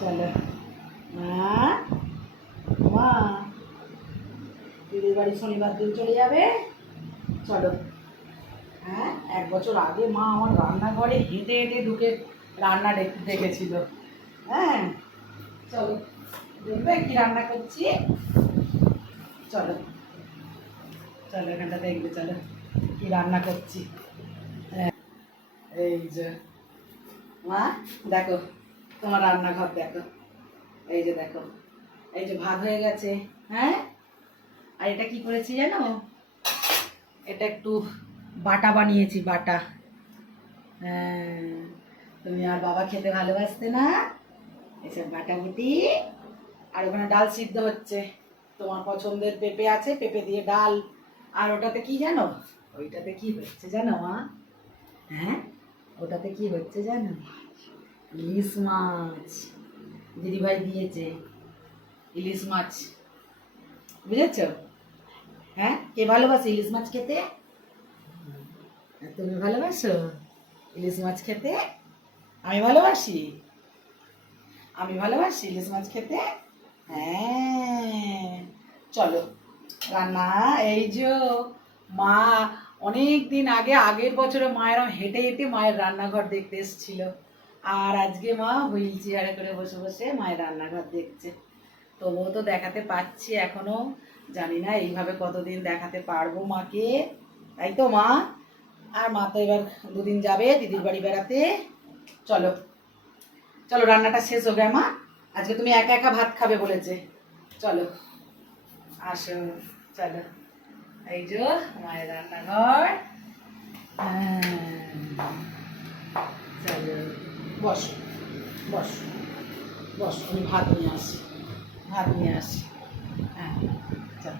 চলো। মা মা, দিদির বাড়ি শনিবার দিন চলে যাবে। চলো। হ্যাঁ এক বছর আগে মা আমার রান্নাঘরে হেঁটে হেঁটে ঢুকে রান্না দেখ- দেখেছিল। হ্যাঁ চলো। দেখবে কি রান্না করছি? চলো। চলো, এখানটা দেখবে, চলো। কি রান্না করছি? হ্যাঁ এই যে। মা, দেখো। তোমার রান্নাঘর দেখো। এই যে দেখো। এই যে ভাত হয়ে গেছে হ্যাঁ? আর এটা কি করেছি জানো? এটা একটু বাটা বানিয়েছি, বাটা। হ্যাঁ তুমি আর বাবা খেতে ভালোবাসতে না? এসব বাটা বুটি। আর ওখানে ডাল সিদ্ধ হচ্ছে। তোমার পছন্দের পেঁপে আছে, পেঁপে দিয়ে ডাল। আর ওটাতে কি জানো? ওইটাতে কি হচ্ছে জানো মা? হ্যাঁ? ওটাতে কি হচ্ছে জানো? ইলিশ মাছ। দিদিভাই দিয়েছে ইলিশ মাছ। বুঝেছ? হ্যাঁ? কে ভালোবাসে ইলিশ মাছ খেতে? তুমি ভালোবাসো ইলিশ মাছ খেতে? আমি ভালোবাসি। আমি ভালোবাসি ইলিশ মাছ খেতে? হ্যাঁ। চলো, রান্না এই যে মা অনেক দিন আগে, আগের বছরে মায়েরা হেঁটে হেঁটে মায়ের রান্নাঘর দেখতে এসেছিল। আর আজকে মা হুইল চেয়ারে করে বসে বসে মায়ের রান্নাঘর দেখছে। তবুও তো দেখাতে পাচ্ছি এখনও। জানি না এইভাবে কতদিন দেখাতে পারব মাকে। তাই তো মা? আর মা তো এবার দুদিন যাবে দিদির বাড়ি বেড়াতে। চলো। চলো, রান্নাটা শেষ হবে মা। আজকে তুমি একা একা ভাত খাবে বলেছে। চলো। আসো, চলো। এই যে মায়ের রান্নাঘর। হ্যাঁ। বস বস বস আমি ভাত নিয়ে আসি। ভাত নিয়ে আসি। হ্যাঁ চল।